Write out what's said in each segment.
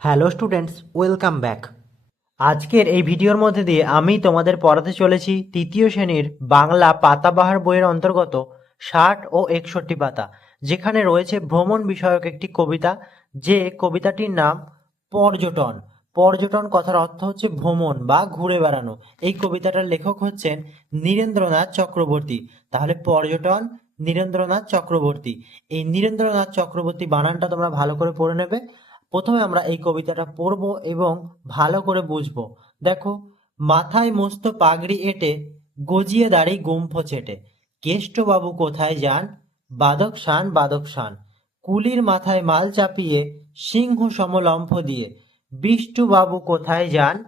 Hello students, welcome back. আজকের এই ভিডিওর মধ্যে দিয়ে আমি তোমাদের পড়াতে চলেছি তৃতীয় শ্রেণির বাংলা পাতাবাহার বইয়ের অন্তর্গত ষাট ও একষট্টি পাতা, যেখানে রয়েছে ভ্রমণ বিষয়ক একটি কবিতা, যে কবিতাটির নাম পর্যটন। পর্যটন কথার অর্থ হচ্ছে ভ্রমণ বা ঘুরে বেড়ানো। এই কবিতাটার লেখক হচ্ছেন নীরেন্দ্রনাথ চক্রবর্তী। তাহলে পর্যটন, নীরেন্দ্রনাথ চক্রবর্তী। এই নীরেন্দ্রনাথ চক্রবর্তী বানানটা তোমরা ভালো করে পড়ে নেবে। প্রথমে আমরা এই কবিতাটা পড়ব এবং ভালো করে বুঝব। দেখো, মাথায় মস্ত পাগড়ি এঁটে, গজিয়ে দাঁড়ি গুম্ফ চেটে কেষ্টবাবু কোথায় যান? বাদক শান বাদক শান কুলির মাথায় মাল চাপিয়ে, সিংহ সমলম্ফ দিয়ে। বিষ্টুবাবু কোথায় যান?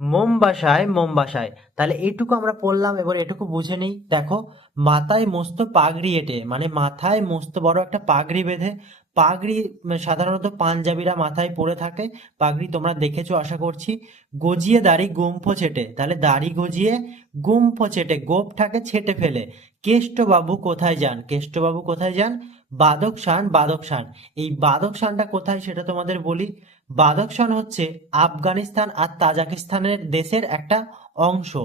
মোমবাসায় মোমবাসায়। তাহলে এটুকু আমরা পড়লাম, এবার এটুকু বুঝে নিই। দেখো, মাথায় মস্ত পাগড়ি এঁটে মানে মাথায় মস্ত বড় একটা পাগড়ি বেঁধে পাগড়ি সাধারণত পাঞ্জাবিরা মাথায় পরে থাকে। পাগড়ি তোমরা দেখেছ, আশা করছি। গজিয়ে দাড়ি গুম্ফ ছেটে। তাহলে দাড়ি গজিয়ে গুম্ফ ছেটে গোপটাকে ছেটে ফেলে। কেষ্টবাবু কোথায় যান? কেষ্টবাবু কোথায় যান? বাদক শান, বাদক এই বাদক শানটা কোথায় সেটা তোমাদের বলি। বাদকশান হচ্ছে আফগানিস্তান আর তাজাকিস্তানের দেশের একটা অংশ।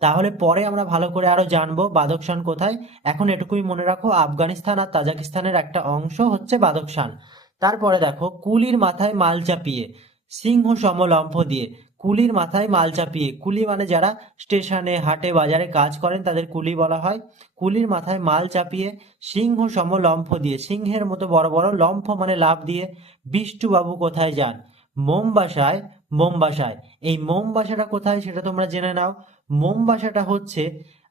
তাহলে পরে আমরা ভালো করে আরও জানব বাদকশান কোথায়। এখন এটুকুই মনে রাখো, আফগানিস্তান আর তাজাকিস্তানের একটা অংশ হচ্ছে বাদকশান। তারপরে দেখো, কুলির মাথায় মাল চাপিয়ে, সিংহ সমলম্ফ দিয়ে। কুলির মাথায় মাল চাপিয়ে, কুলি মানে যারা স্টেশনে, হাটে, বাজারে কাজ করেন তাদের কুলি বলা হয়। কুলির মাথায় মাল চাপিয়ে, সিংহ সম লম্ফ দিয়ে, সিংহের মতো বড় বড় লম্ফ মানে লাভ দিয়ে, বিষ্টুবাবু কোথায় যান? মোমবাসায় মোমবাসায়। এই মোমবাসাটা কোথায় সেটা তোমরা জেনে নাও। মোমবাসাটা হচ্ছে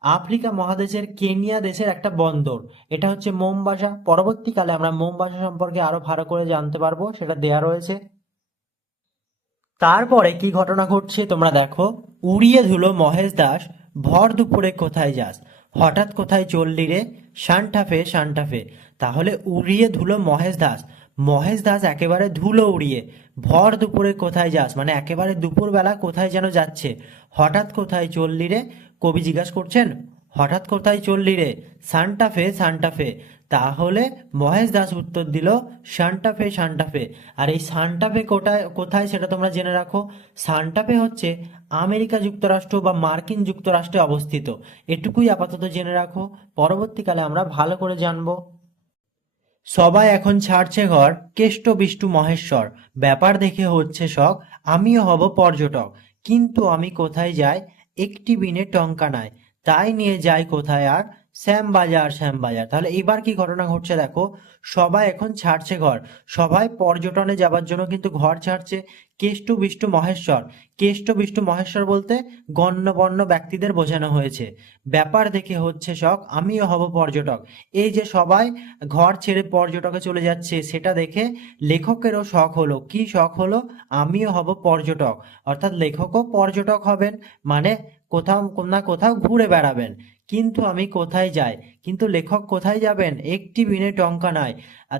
আফ্রিকা মহাদেশের কেনিয়া দেশের একটা বন্দর। এটা হচ্ছে মোমবাসা। পরবর্তীকালে আমরা মোমবাসা সম্পর্কে আরও ভালো করে জানতে পারব, সেটা দেয়া রয়েছে। তারপরে কি ঘটনা ঘটছে তোমরা দেখো। উড়িয়ে ধুলো মহেশ দাস, ভর দুপুরে কোথায় যাস? হঠাৎ কোথায় চললি রে? শানটাফে শানটাফে তাহলে উড়িয়ে ধুলো মহেশ দাস মহেশ দাস একেবারে ধুলো উড়িয়ে, ভর দুপুরে কোথায় যাস? মানে একেবারে দুপুরবেলা কোথায় যেন যাচ্ছে? হঠাৎ কোথায় চললি রে? কবি জিজ্ঞাসা করছেন, হঠাৎ কোথায় চললি রে? সান্টাফে সান্টাফে তাহলে মহেশ দাস উত্তর দিল সান্টাফে সান্টাফে আর এই সান্টাফে কোথায় কোথায় সেটা তোমরা জেনে রাখো? সান্টাফে হচ্ছে আমেরিকা যুক্তরাষ্ট্র বা মার্কিন যুক্তরাষ্ট্রে অবস্থিত। এটুকুই আপাতত জেনে রাখো। পরবর্তীকালে আমরা ভালো করে জানব। সবাই এখন ছাড়ছে ঘর। কেষ্ট বিষ্টু মহেশ্বর, ব্যাপার দেখে হচ্ছে শখ, আমিও হব পর্যটক। কিন্তু আমি কোথায় যাই? একটি বিনে টঙ্কা নাই। তাই নিয়ে যাই কোথায় আর? শ্যামবাজার শ্যামবাজার। তাহলে এবার কি ঘটনা ঘটছে দেখো? সবাই এখন ছাড়ছে ঘর। সবাই পর্যটনে যাবার জন্য কিন্তু ঘর ছাড়ছে কেষ্ট বিষ্টু মহেশ্বর। কেষ্ট বিষ্টু মহেশ্বর বলতে গণ্যবর্ণ ব্যক্তিদের বোঝানো হয়েছে। ব্যাপার দেখে হচ্ছে শখ, আমিও হব পর্যটক। এই যে সবাই ঘর ছেড়ে পর্যটকে চলে যাচ্ছে, সেটা দেখে লেখকেরও শখ হলো। কি শখ হলো? আমিও হব পর্যটক। অর্থাৎ লেখকও পর্যটক হবেন মানে কোথাও না কোথাও ঘুরে বেড়াবেন। কিন্তু আমি কোথায় যাই? কিন্তু লেখক কোথায় যাবেন? একটি বিনে টঙ্কা নয়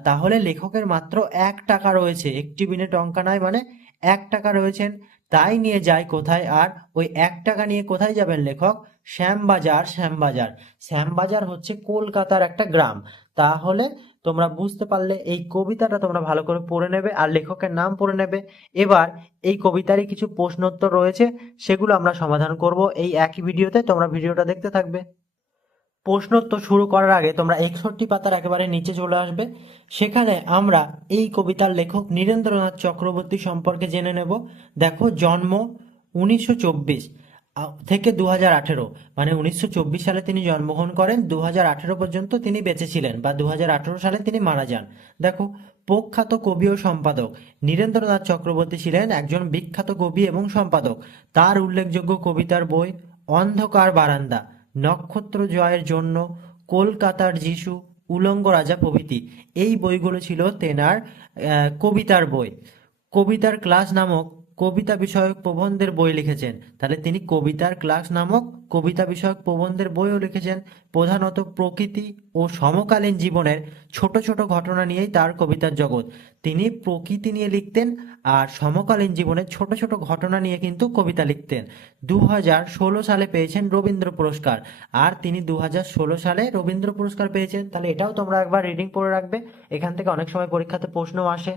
তাহলে লেখকের মাত্র এক টাকা রয়েছে। একটি বিনে টঙ্কা নয় মানে এক টাকা রয়েছেন। তাই নিয়ে যায় কোথায় আর ওই এক টাকা নিয়ে কোথায় যাবেন লেখক? শ্যামবাজার শ্যামবাজার। শ্যামবাজার হচ্ছে কলকাতার একটা গ্রাম। তাহলে তোমরা বুঝতে পারলে এই কবিতাটা তোমরা ভালো করে পড়ে নেবে আর লেখকের নাম পড়ে নেবে। এবার এই কবিতারই কিছু প্রশ্নোত্তর রয়েছে, সেগুলো আমরা সমাধান করব। এই একই ভিডিওতে তোমরা ভিডিওটা দেখতে থাকবে। প্রশ্নোত্তর শুরু করার আগে তোমরা একষট্টি পাতার একেবারে নিচে চলে আসবে। সেখানে আমরা এই কবিতার লেখক নীরেন্দ্রনাথ চক্রবর্তী সম্পর্কে জেনে নেব। দেখো, জন্ম উনিশশো চব্বিশ। থেকে দু হাজার আঠেরো মানে উনিশশো চব্বিশ সালে তিনি জন্মগ্রহণ করেন দু হাজার আঠেরো পর্যন্ত তিনি বেঁচে ছিলেন বা দু হাজার আঠেরো সালে তিনি মারা যান। দেখো, প্রখ্যাত কবি ও সম্পাদক নীরেন্দ্রনাথ চক্রবর্তী ছিলেন একজন বিখ্যাত কবি এবং সম্পাদক। তার উল্লেখযোগ্য কবিতার বই অন্ধকার বারান্দা, নক্ষত্র জয়ের জন্য কলকাতার যিশু, উলঙ্গ রাজা প্রভৃতি। এই বইগুলো ছিল তেনার কবিতার বই। কবিতার ক্লাস নামক কবিতা বিষয়ক প্রবন্ধের বই লিখেছেন। তাহলে তিনি কবিতার ক্লাস নামক কবিতা বিষয়ক প্রবন্ধের বইও লিখেছেন। প্রধানত প্রকৃতি ও সমকালীন জীবনের ছোট ছোট ঘটনা নিয়েই তার কবিতার জগৎ। তিনি প্রকৃতি নিয়ে লিখতেন আর সমকালীন জীবনের ছোট ছোট ঘটনা নিয়ে কিন্তু কবিতা লিখতেন। দু হাজার ষোলো সালে পেয়েছেন রবীন্দ্র পুরস্কার। আর তিনি দু হাজার ষোলো সালে রবীন্দ্র পুরস্কার পেয়েছেন। তাহলে এটাও তোমরা একবার রিডিং পড়ে রাখবে। এখান থেকে অনেক সময় পরীক্ষাতে প্রশ্ন আসে।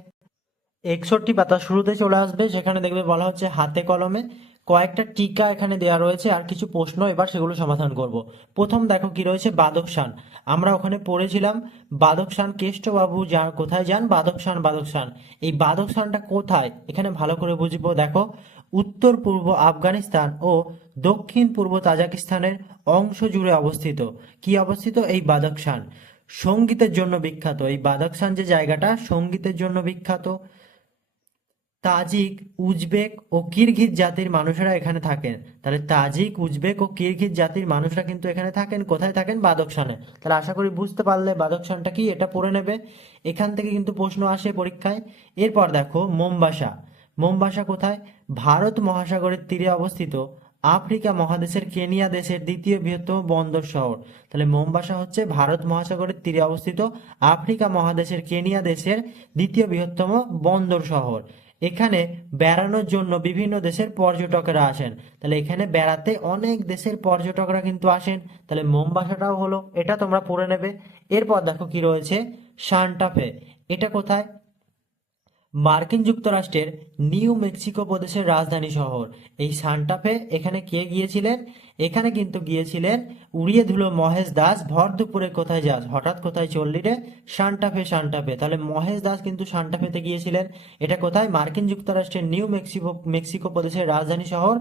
একষট্টি পাতা শুরুতে চলে আসবে সেখানে দেখবে বলা হচ্ছে হাতে কলমে কয়েকটা টিকা এখানে দেওয়া রয়েছে আর কিছু প্রশ্ন এবার সেগুলো সমাধান করব। প্রথম দেখো কি রয়েছে বাদকশান আমরা ওখানে পড়েছিলাম বাদকশান কেষ্টবাবু যা, কোথায় যান? বাদকশান বাদকশান এই বাদকশানটা কোথায়? এখানে ভালো করে বুঝব, দেখো। উত্তর পূর্ব আফগানিস্তান ও দক্ষিণ পূর্ব তাজাকিস্তানের অংশ জুড়ে অবস্থিত। কি অবস্থিত? এই বাদকশান সঙ্গীতের জন্য বিখ্যাত। এই বাদকশান যে জায়গাটা, সঙ্গীতের জন্য বিখ্যাত। তাজিক, উজবেক ও কিরগিজ জাতির মানুষেরা এখানে থাকেন। তাহলে তাজিক, উজবেক ও কিরগিজ জাতির মানুষরা কিন্তু এখানে থাকেন, কোথায় থাকেন? বাদকশানে। তাহলে আশা করি বুঝতে পারলে বাদকশানটা কি? এটা পড়ে নেবে। এখান থেকে কিন্তু প্রশ্ন আসে পরীক্ষায়। এরপর দেখো, মোমবাসা। মোমবাসা কোথায়? ভারত মহাসাগরের তীরে অবস্থিত। আফ্রিকা মহাদেশের কেনিয়া দেশের দ্বিতীয় বৃহত্তম বন্দর শহর। তাহলে মোমবাসা হচ্ছে ভারত মহাসাগরের তীরে অবস্থিত। আফ্রিকা মহাদেশের কেনিয়া দেশের দ্বিতীয় বৃহত্তম বন্দর শহর। এখানে বেড়ানোর জন্য বিভিন্ন দেশের পর্যটকরা আসেন। তাহলে এখানে বেড়াতে অনেক দেশের পর্যটকরা কিন্তু আসেন। তাহলে মোমবাসাটাও হলো, এটা তোমরা পড়ে নেবে। এরপর দেখো কি রয়েছে সান্টাফে এটা কোথায়? মার্কিন যুক্তরাষ্ট্রের নিউ মেক্সিকো প্রদেশের রাজধানী শহর। এই সান্টাফে এখানে কে গিয়েছিলেন? এখানে কিন্তু গিয়েছিলেন উড়িয়ে ধুলো মহেশ দাস। ভর দুপুরে কোথায় যাস? হঠাৎ কোথায় চললি রে? সান্টাফে সান্টাফে তাহলে মহেশ দাস কিন্তু সান্টাফেতে গিয়েছিলেন। এটা কোথায়? মার্কিন যুক্তরাষ্ট্রের নিউ মেক্সিকো মেক্সিকো প্রদেশের রাজধানী শহর।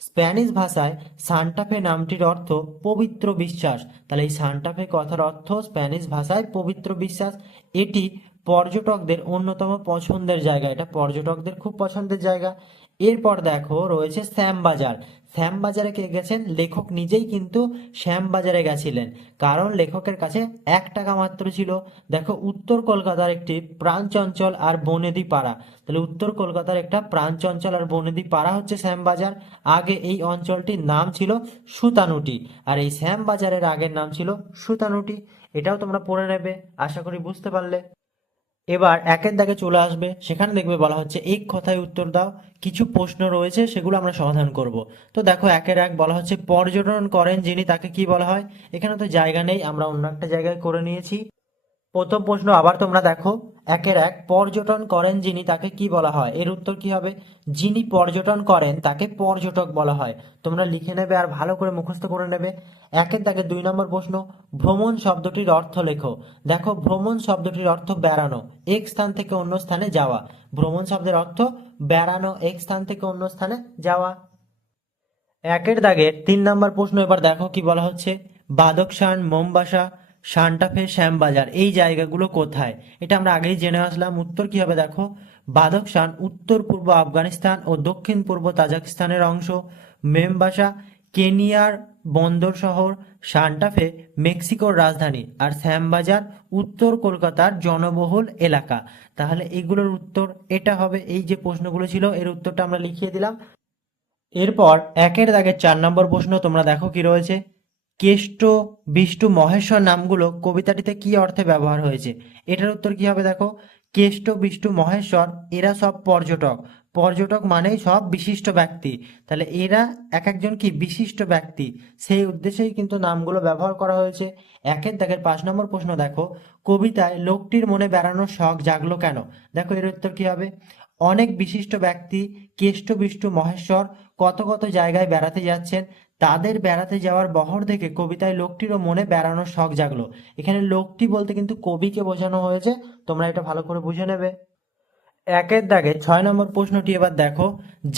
স্প্যানিশ ভাষায় সান্টাফে নামটির অর্থ পবিত্র বিশ্বাস। তাহলে এই সান্টাফে কথার অর্থ স্প্যানিশ ভাষায় পবিত্র বিশ্বাস। এটি পর্যটকদের অন্যতম পছন্দের জায়গা। এটা পর্যটকদের খুব পছন্দের জায়গা। এরপর দেখো, রয়েছে শ্যামবাজার। শ্যামবাজারে কে গেছেন? লেখক নিজেই কিন্তু শ্যামবাজারে গেছিলেন। কারণ লেখকের কাছে এক টাকা মাত্র ছিল। দেখো, উত্তর কলকাতার একটি প্রাণচঞ্চল আর বনেদি পাড়া। তাহলে উত্তর কলকাতার একটা প্রাণচঞ্চল আর বনেদি পাড়া হচ্ছে শ্যামবাজার। আগে এই অঞ্চলটির নাম ছিল সুতানুটি। আর এই শ্যামবাজারের আগের নাম ছিল সুতানুটি। এটাও তোমরা পড়ে নেবে। আশা করি বুঝতে পারলে। এবার একের দাগে চলে আসবে। সেখানে দেখবে বলা হচ্ছে, এক কথায় উত্তর দাও। কিছু প্রশ্ন রয়েছে, সেগুলো আমরা সমাধান করব। তো দেখো, একের এক বলা হচ্ছে, পর্যটন করেন যিনি তাকে কি বলা হয়? এখানে তো জায়গা নেই, আমরা অন্য একটা জায়গায় করে নিয়েছি। প্রথম প্রশ্ন, আবার তোমরা দেখো। একের এক, পর্যটন করেন যিনি, তাকে কি বলা হয়? এর উত্তর কি হবে? যিনি পর্যটন করেন, তাকে পর্যটক বলা হয়। তোমরা লিখে নেবে আর ভালো করে মুখস্থ করে নেবে। একের দাগে দুই নম্বর প্রশ্ন, ভ্রমণ শব্দটির অর্থ লেখো। দেখো, ভ্রমণ শব্দটির অর্থ বেড়ানো, এক স্থান থেকে অন্য স্থানে যাওয়া। ভ্রমণ শব্দের অর্থ বেড়ানো, এক স্থান থেকে অন্য স্থানে যাওয়া। একের দাগের তিন নম্বর প্রশ্ন, এবার দেখো কি বলা হচ্ছে। বাদকশান মোমবাসা সান্টাফে শ্যামবাজার, এই জায়গাগুলো কোথায়? এটা আমরা আগেই জেনে আসলাম। উত্তর কি হবে দেখো? বাদকশান উত্তর পূর্ব আফগানিস্তান ও দক্ষিণ পূর্ব তাজাকিস্তানের অংশ। মেমবাসা, কেনিয়ার বন্দর শহর সান্টাফে মেক্সিকোর রাজধানী। আর শ্যামবাজার উত্তর কলকাতার জনবহুল এলাকা। তাহলে এগুলোর উত্তর, এটা হবে এই যে প্রশ্নগুলো ছিল, এর উত্তরটা আমরা লিখিয়ে দিলাম। এরপর একের দাগের চার নম্বর প্রশ্ন, তোমরা দেখো কি রয়েছে। কেষ্ট, বিষ্টু মহেশ্বর নামগুলো কবিতাটিতে কি অর্থে ব্যবহার হয়েছে? এটার উত্তর কি হবে দেখো? কেষ্ট, বিষ্টু মহেশ্বর এরা সব পর্যটক। পর্যটক মানেই সব বিশিষ্ট ব্যক্তি। তাহলে এরা এক একজন কি বিশিষ্ট ব্যক্তি? সেই উদ্দেশ্যেই কিন্তু নামগুলো ব্যবহার করা হয়েছে। একের দাগের পাঁচ নম্বর প্রশ্ন দেখো। কবিতায় লোকটির মনে বেড়ানোর শখ জাগলো কেন? দেখো এর উত্তর কি হবে? অনেক বিশিষ্ট ব্যক্তি কেষ্ট, বিষ্টু, মহেশ্বর কত কত জায়গায় বেড়াতে যাচ্ছেন তাদের বেড়াতে যাওয়ার বহর দেখে কবিতায় লোকটিরও মনে বেড়ানোর শখ জাগলো। এখানে লোকটি বলতে কিন্তু কবিকে বোঝানো হয়েছে। তোমরা এটা ভালো করে বুঝে নেবে। একের দাগে ছয় নম্বর প্রশ্নটি এবার দেখো।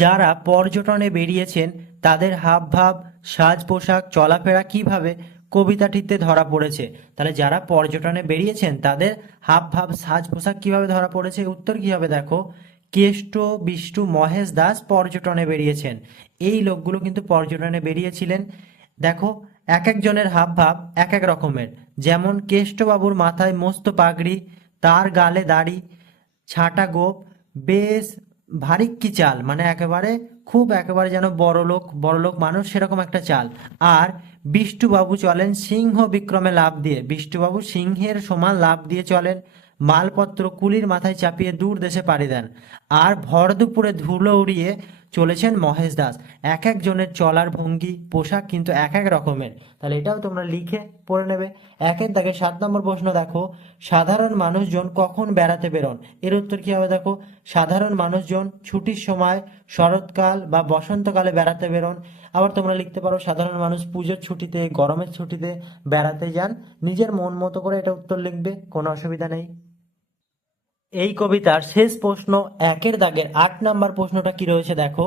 যারা পর্যটনে বেরিয়েছেন, তাদের হাব ভাব সাজ পোশাক চলাফেরা কীভাবে কবিতাটিতে ধরা পড়েছে? তাহলে যারা পর্যটনে বেরিয়েছেন, তাদের হাব ভাব সাজ পোশাক কীভাবে ধরা পড়েছে? উত্তর কি হবে দেখো? কেষ্ট, বিষ্টু, মহেশ দাস পর্যটনে বেরিয়েছেন। এই লোকগুলো কিন্তু পর্যটনে বেরিয়েছিলেন। দেখো এক একজনের হাব ভাব এক এক রকমের। যেমন কেষ্টবাবুর মাথায় মস্ত পাগড়ি, তার গালে দাড়ি, ছাটা গোপ, বেশ ভারিক্কি চাল মানে একেবারে, খুব একেবারে যেন বড় লোক বড় লোক মানুষ সেরকম একটা চাল। আর বিষ্টুবাবু চলেন সিংহ বিক্রমে লাভ দিয়ে। বিষ্টুবাবু সিংহের সমান লাভ দিয়ে চলেন। মালপত্র কুলির মাথায় চাপিয়ে দূর দেশে পাড়ি দেন। আর ভর দুপুরে ধুলো উড়িয়ে চলেছেন মহেশ দাস। এক একজনের চলার ভঙ্গি, পোশাক কিন্তু এক এক রকমের। তাহলে এটাও তোমরা লিখে পড়ে নেবে। একের দাগে সাত নম্বর প্রশ্ন দেখো, সাধারণ মানুষজন কখন বেড়াতে বেরোন? এর উত্তর কি হবে দেখো, সাধারণ মানুষজন ছুটির সময় শরৎকাল বা বসন্তকালে বেড়াতে বেরোন। আবার তোমরা লিখতে পারো, সাধারণ মানুষ পুজোর ছুটিতে, গরমের ছুটিতে বেড়াতে যান। নিজের মন মতো করে এটা উত্তর লিখবে, কোনো অসুবিধা নেই। এই কবিতার শেষ প্রশ্ন একের দাগের আট নাম্বার প্রশ্নটা কি রয়েছে দেখো?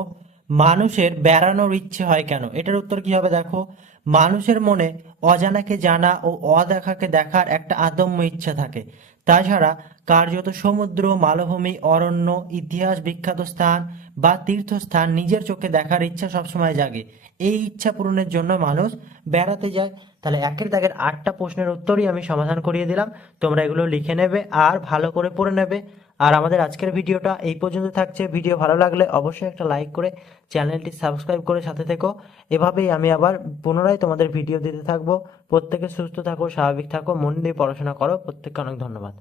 মানুষের বেড়ানোর ইচ্ছে হয় কেন? এটার উত্তর কি হবে দেখো? মানুষের মনে অজানাকে জানা ও অদেখাকে দেখার একটা আদম্য ইচ্ছা থাকে। তাছাড়া কার্যত সমুদ্র, মালভূমি, অরণ্য, ইতিহাস, বিখ্যাত স্থান বা তীর্থস্থান নিজের চোখে দেখার ইচ্ছা সবসময় জাগে। এই ইচ্ছা পূরণের জন্য মানুষ বেড়াতে যায়। তাহলে একের দাগের আটটা প্রশ্নের উত্তরই আমি সমাধান করিয়ে দিলাম। তোমরা এগুলো লিখে নেবে আর ভালো করে পড়ে নেবে। আর আমাদের আজকের ভিডিওটা এই পর্যন্ত থাকছে। ভিডিও ভালো লাগলে অবশ্যই একটা লাইক করে চ্যানেলটি সাবস্ক্রাইব করে সাথে থেকো। এভাবেই আমি আবার পুনরায় তোমাদের ভিডিও দিতে থাকব। প্রত্যেকে সুস্থ থাকো, স্বাভাবিক থাকো, মন দিয়ে পড়াশোনা করো। প্রত্যেককে অনেক ধন্যবাদ।